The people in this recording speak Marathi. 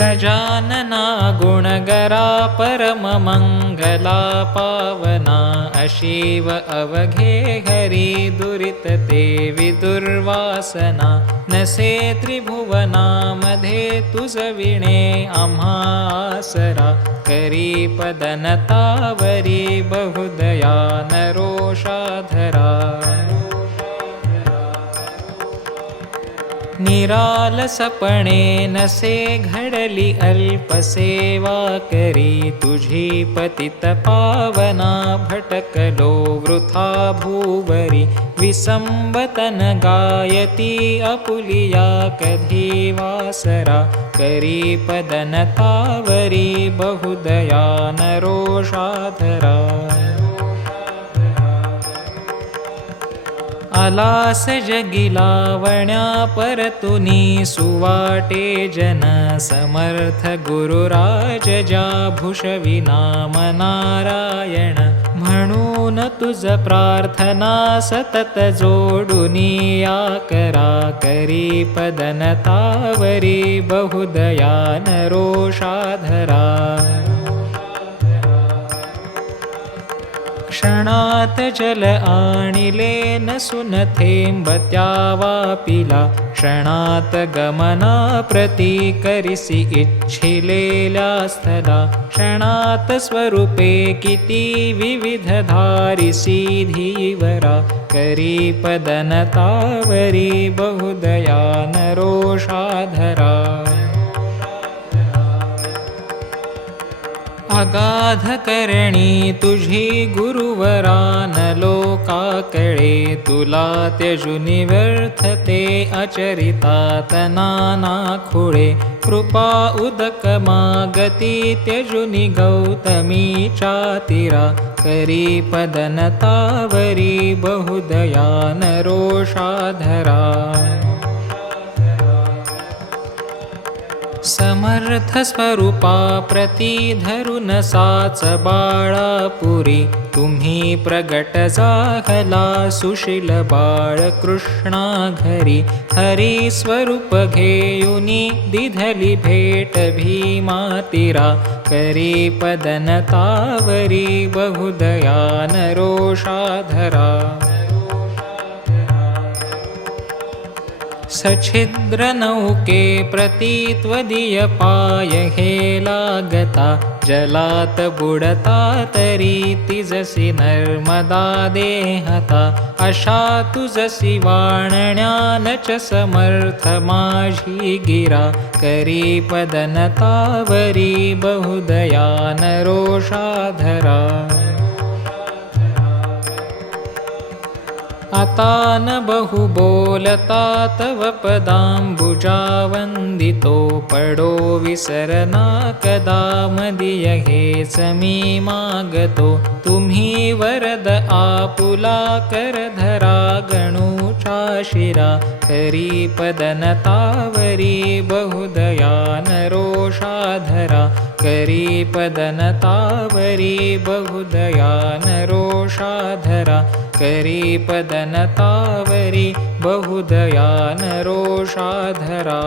गजानना गुणगरा परममंगला पावना अशीव अवघे हरी दुरित ते विदुर्वासना नसे त्रिभुवनामध्ये तुझ विणे आम्हा आसरा करी पदनतावरी बहुदया नरोषाधरा निरालसपणे नसे घडली अल्पसेवा करी तुझी पतित पावना भटकलो वृथा भूवरी विसंबतन गायती अपुलिया कधी वासरा करी पदनतावरी बहुदया नरोषाधरा आलास जगिलावण्या परतुनी सुवाटे जन समर्थ गुरुराज ज्या भूषविनाम नारायण म्हणून तुझ प्रार्थना सतत जोडुनी या करा करी पदनतावरी बहुदया नरोषाधरा क्षणात जल आणिले नसुन थेंब त्यावापिला क्षणात गमना प्रती करिसी इच्छिलेल्या स्थला क्षणात स्वरूपे किती विविध धारिसी धीवरा करी पदनतावरी बहुदया नरोषाधरा अगाध करणी तुझी गुरुवरा न लोकाकळे तुला त्यजुनी व्यर्थते अचरितात नाना खुळे कृपा उदक मागती त्यजुनी गौतमी चातिरा करी पदनतावरी बहुदया नरोषाधरा समर्थ स्वरूपा प्रती धरुन साच बाळापुरी तुम्ही प्रगट जाहला सुशील बाळ कृष्णा घरी हरी स्वरूप घेयुनी दिधली भेट भीमातिरा करी पदनतावरी बहुदया नरोषाधरा सछिद्र नौके प्रती त्वदीय पाय हे लागता जलात बुडता तरी तिजसी नर्मदा देहता अशा तुझसी वाणण्यानच समर्थ माझी गिरा करी पदनतावरी बहुदया नरोषाधरा आता न बहु बोलता तव पदांबुजावंदितो पडो विसरना कदा मदीय हेच मी मागतो तुम्ही वरद आपुला करधरा गणूचा शिरा करी पदनतावरी बहुदया नरोषाधरा करी पदनतावरी बहुदया नरोषाधरा करी पदनतावरी बहुदया नरोषाधरा।